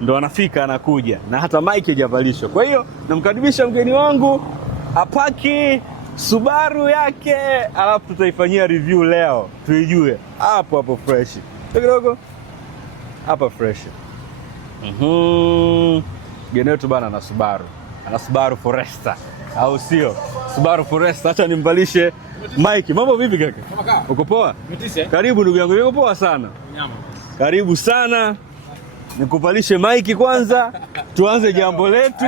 ndo anafika anakuja, na hata Mike hajavalishwa. Kwa hiyo namkaribisha mgeni wangu apaki Subaru yake, alafu tutaifanyia review leo tuijue hapo hapo fresh kidogo hapa fresh. Mgeni wetu bana ana Subaru Forester, au sio? Subaru Forester. Acha nimvalishe Mike. Mambo vipi kaka? Uko poa? Karibu ndugu yangu. Uko poa sana. Karibu sana. Nikuvalishe Mike kwanza. Tuanze jambo letu.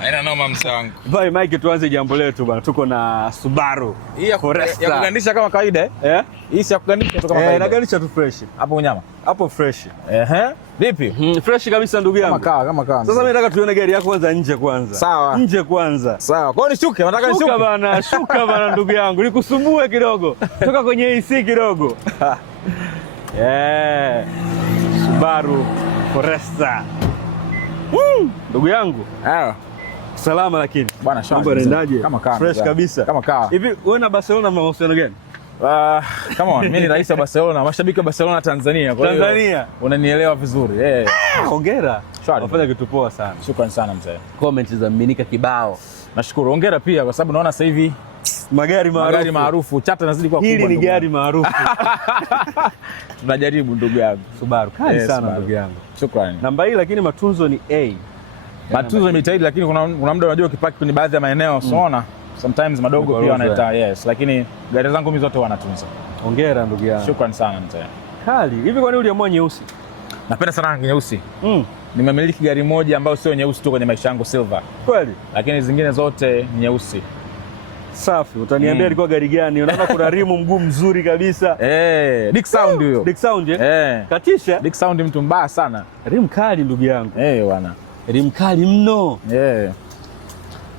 Haina noma msa wangu. Bye Mike, tuanze jambo letu bana. Tuko na Subaru Forester. Ya kugandisha kama kawaida eh? Hii si ya kugandisha tu kama kawaida. Inagandisha tu fresh. Hapo unyama. Hapo fresh. Vipi? Fresh kabisa ndugu yangu. Kama kawa. Sasa mimi nataka tuone gari yako kwanza nje kwanza. Sawa. Nje kwanza. Sawa. Kwa hiyo nishuke, nataka nishuke. Shuka bana ndugu yangu. Nikusumbue kidogo. Toka kwenye AC kidogo. Subaru Forester. Ndugu yangu. Salama lakini. Bwana mambo yanaendaje? Kama kawa. Fresh kabisa. Kama kawa. Hivi wewe na Barcelona mna mahusiano gani? Come on, mimi ni rais wa Barcelona, mashabiki wa Barcelona Tanzania. Kwa hiyo Tanzania. Unanielewa vizuri. Hongera. Unafanya kitu poa sana. Shukrani sana mzee. Comment za mmiminika kibao. Nashukuru. Hongera pia kwa sababu naona sasa hivi magari maarufu chata nazidi kuwa kubwa. Hili ni gari maarufu. Tunajaribu ndugu yangu. Subaru kali sana ndugu yangu. Shukrani. Namba hii lakini matunzo ni A. Matunzo nimejitahidi, lakini kuna muda unajua ukipaki kwenye baadhi ya maeneo unaona sometimes madogo pia wanaita lakini gari zangu mimi zote wanatunza. Hongera ndugu yangu. Shukrani sana mzee. Kali. Hivi kwa nini uliamua nyeusi? Napenda sana rangi nyeusi. Nimemiliki gari moja ambayo sio nyeusi tu kwenye maisha yangu, silver. Kweli? Lakini zingine zote nyeusi. Safi. Utaniambia ilikuwa gari gani? Unaona kuna rimu mguu mzuri kabisa. Dick Sound huyo. Dick Sound Katisha. Dick Sound mtu mbaya sana. Rimu kali ndugu yangu. Bwana. Rimu kali mno.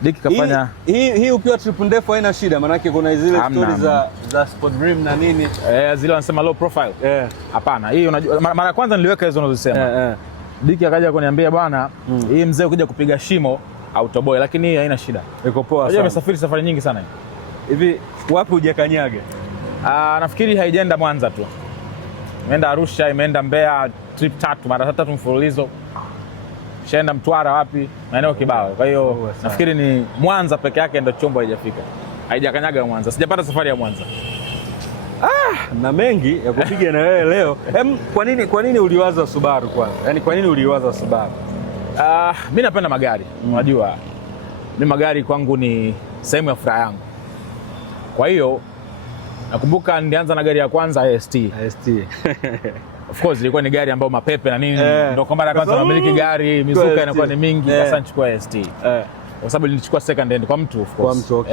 Dick kafanya. Hii ukiwa trip ndefu haina shida, maana yake kuna zile stories za sport rim na nini. Zile wanasema low profile. Hapana. Hii unajua mara ya kwanza niliweka hizo unazosema. Dick akaja kuniambia bwana, hii mzee ukija kupiga shimo autoboy, lakini hii haina shida. Iko poa sana. Unajua nimesafiri safari nyingi sana hivi. Wapi hujakanyaga? Nafikiri haijaenda Mwanza tu. Imeenda Arusha, imeenda Mbeya, trip mara tatu mfululizo. Shaenda Mtwara wapi? Maeneo kibao. Kwa hiyo nafikiri ni Mwanza peke yake ndio chombo haijafika. Haijakanyaga Mwanza. Sijapata safari ya Mwanza. Na mengi ya kupiga na wewe leo. Kwa nini uliwaza Subaru kwanza? Yaani kwa nini uliwaza Subaru? Mimi napenda magari. Unajua mimi magari kwangu ni sehemu ya furaha yangu. Kwa hiyo nakumbuka nilianza na gari ya kwanza AST. Of course ilikuwa ni gari ambayo mapepe na nini ndio kwa mara ya kwanza namiliki gari, mizuka inakuwa ni mingi, sasa nichukua AST. Kwa sababu nilichukua second hand kwa mtu of course. Kwa mtu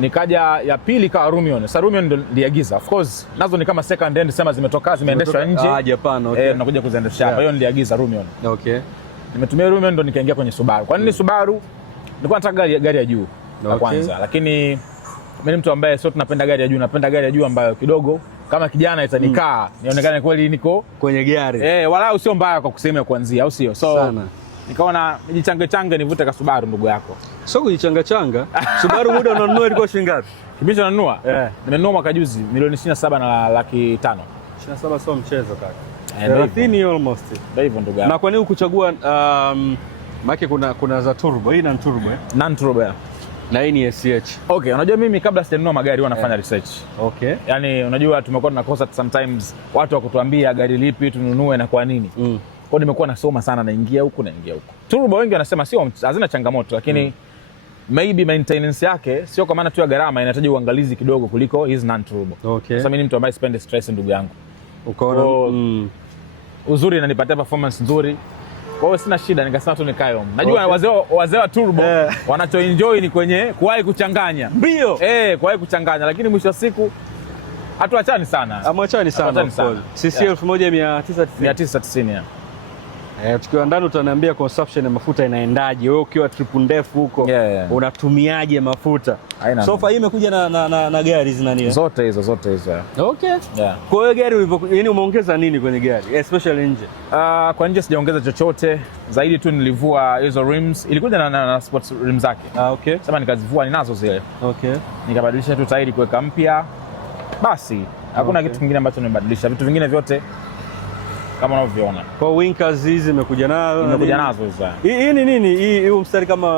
Nikaja ya pili kwa Rumion. Sasa Rumion ndio niliagiza. Of course nazo ni kama second hand, sema zimetoka zimeendeshwa nje. Japan. Nakuja kuziendesha hapa. Hiyo niliagiza Rumion. Nimetumia Rumion ndo nikaingia kwenye Subaru. Kwa nini Subaru? Nilikuwa nataka gari ya juu la kwanza, lakini mimi ni mtu ambaye sio tunapenda gari ya juu, napenda gari ya juu ambayo kidogo kama kijana itanikaa nionekane kweli niko kwenye gari. Wala sio mbaya kwa kusema kuanzia, au sio? So nikaona nijichange nivute ka Subaru ndugu yako. Sio kujichanga. Subaru muda unanunua ilikuwa shilingi ngapi? Kibisho nanunua? Nimenunua mwaka juzi milioni 27 na laki 5. 27 sio mchezo kaka. 30 almost. Ndio hivyo ndugu yangu. Na kwa nini ukuchagua maana kuna za turbo? Hii non turbo Non turbo. Na hii ni SCH. Okay, unajua mimi kabla sijanunua magari huwa nafanya research. Yaani unajua tumekuwa tunakosa sometimes watu wa kutuambia gari lipi tununue na kwa nini. Kwa nimekuwa nasoma sana, naingia huku. Turbo wengi wanasema sio hazina changamoto, lakini maybe maintenance yake sio kwa maana tu ya gharama, inahitaji uangalizi kidogo kuliko hizi non turbo. Sasa mimi ni mtu ambaye spend stress ndugu yangu. Ukaona uzuri inanipatia performance nzuri. Kwa hiyo sina shida, nikasema tu nikae home. Najua wazee wa turbo wanachoenjoy ni kwenye kuwahi kuchanganya. Mbio. Kuwahi kuchanganya, lakini mwisho wa siku hatuachani sana. Amwachani sana. CC 1990. Tukiwa ndani utaniambia consumption ya mafuta inaendaje. Wewe ukiwa trip ndefu huko unatumiaje mafuta? Sofa hii imekuja na gari zina nini? Zote hizo. Kwa hiyo gari yani umeongeza nini kwenye gari? Especially nje. Kwa nje sijaongeza chochote. Zaidi tu nilivua hizo rims. Ilikuja na sports rims zake. Sema nikazivua, ninazo zile. Nikabadilisha tu tairi kuweka mpya. Basi hakuna kitu kingine ambacho nimebadilisha. Vitu vingine vyote kama unavyoona. Kwa winkers hizi imekuja nazo hizo. Hii ni nini? Hii mstari kama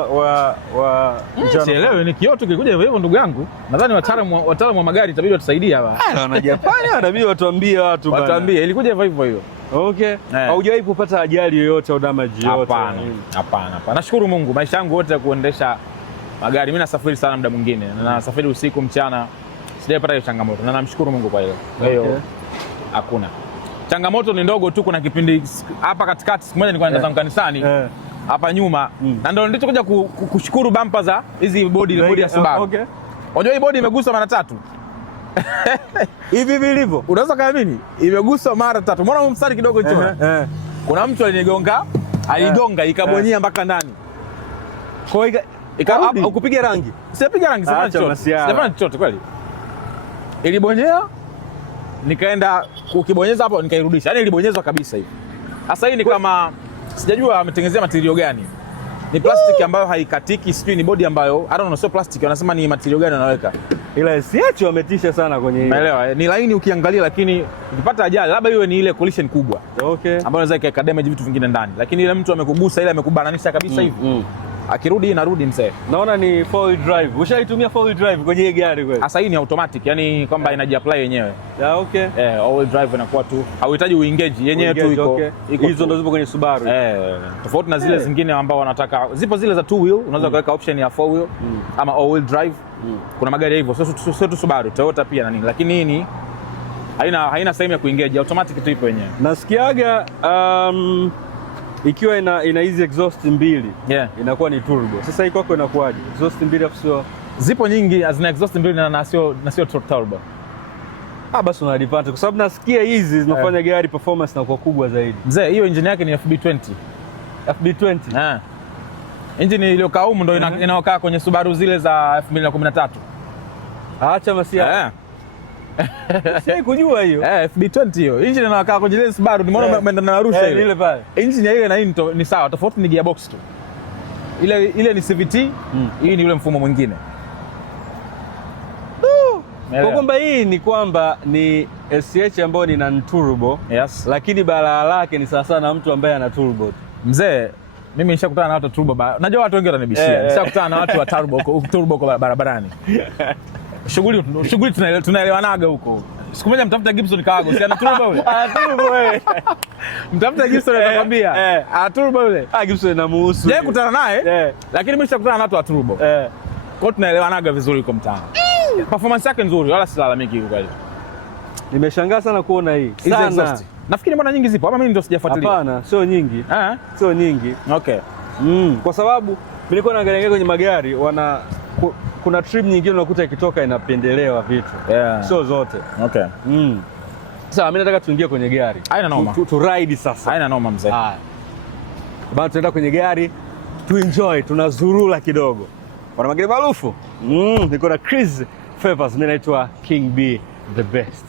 wa njano. Sielewi, ni kioo tu kilikuja hivyo ndugu yangu. Nadhani wataalamu wa magari itabidi watusaidie hapa. Wana Japani wanabidi watuambie watu bana. Watuambie ilikuja hivyo. Okay. Haujawahi kupata ajali yoyote au damage yoyote? Hapana. Nashukuru Mungu, maisha yangu yote ya kuendesha magari. Mimi nasafiri sana muda mwingine. Na nasafiri usiku, mchana. Sijapata hiyo changamoto. Na namshukuru Mungu kwa hilo. Kwa hiyo hakuna. Changamoto ni ndogo tu. Kuna kipindi hapa katikati siku moja nilikuwa naenda zangu kanisani hapa nyuma na ndio nilichokuja kushukuru bumper za hizi bodi ya Subaru. Okay. Unajua hii bodi imeguswa mara 3. Hivi vilivyo. Unaweza kaamini? Imeguswa mara 3. Umeona mstari kidogo chora. Kuna mtu aligonga ikabonyea mpaka ndani. Kwa hiyo ukupiga rangi. Sipiga rangi, sifanya chochote kweli. Ilibonyea nikaenda kukibonyeza hapo nikairudisha. Yaani ilibonyezwa kabisa hivi. Sasa hii ni kama sijajua ametengenezea material gani. Ni plastiki ambayo haikatiki, sijui ni bodi ambayo I don't know, sio plastiki, wanasema ni material gani wanaweka. Ila siachi wametisha sana kwenye hiyo. Umeelewa? Ni laini ukiangalia, lakini ukipata ajali labda iwe ni ile collision kubwa. Okay. Ambayo inaweza ikaeka damage vitu vingine ndani. Lakini ile mtu amekugusa, ile amekubananisha kabisa hivi. Akirudi inarudi mzee. Naona ni 4-wheel drive. Ushaitumia 4-wheel drive kwenye hii gari kweli? Sasa hii ni automatic, yani kwamba inajiapply yenyewe. Okay. All-wheel drive inakuwa tu. Hauhitaji uengage, yenyewe tu iko. Hizo ndo zipo kwenye Subaru. Tofauti na zile zingine ambao wanataka. Zipo zile za 2-wheel, unaweza kuweka option ya 4-wheel ama all-wheel drive. Kuna magari hivyo. Sio tu Subaru, Toyota pia na nini. Lakini hii ni haina sehemu ya kuengage, automatic tu ipo yenyewe. Nasikiaga ikiwa ina hizi exhaust mbili inakuwa ni turbo. Sasa hii kwako inakuwaje? Exhaust mbili afu sio? Zipo nyingi zina exhaust mbili na sio turbo. Basi unalipata kwa sababu nasikia hizi zinafanya gari performance na kwa kubwa zaidi. Mzee, hiyo engine yake ni FB20. FB20? Engine iliyokaa humu ndio inaokaa kwenye Subaru zile za 2013. Acha masia. Sasa kujua hiyo. FB20 hiyo. Engine inaokaa kwenye ile Subaru, nimeona umeenda na Arusha ile. Ile pale. Engine ya ile na hii ni sawa, tofauti ni gearbox tu. Ile ni CVT, hii ni ule mfumo mwingine. Kwa kwamba hii ni kwamba ni SH ambayo ni non turbo. Yes. Lakini balaa lake ni sawa sana na mtu ambaye ana turbo. Mzee, mimi nishakutana na watu turbo. Najua watu wengi wananibishia. Nishakutana na watu wa turbo kwa barabarani. Shughuli tunaelewanaga huko. Siku moja mtafuta Gibson Kawago, si ana turbo yule? Ana turbo wewe. Mtafuta Gibson atakwambia. Ana turbo yule. Gibson inamuhusu. Je, kutana naye? Lakini mimi nishakutana na watu wa turbo. Kwa tunaelewanaga vizuri huko mtaani. Performance yake nzuri, wala silalamiki kwa hiyo. Nimeshangaa sana kuona hii. Sana. Nafikiri mbona nyingi zipo ama mimi ndio sijafuatilia? Hapana, sio nyingi. Sio nyingi. Okay. Kwa sababu mimi nilikuwa naangalia kwenye magari kuna trim nyingine unakuta ikitoka inapendelewa vitu. Sio zote. Okay. Sasa mimi nataka tuingie kwenye gari. Haina noma. Tu ride sasa. Haina noma mzee. Bado tunaenda kwenye gari, tu enjoy, tunazurula kidogo. Wana magari maarufu. Niko na Chris Favors, mimi naitwa King B the best.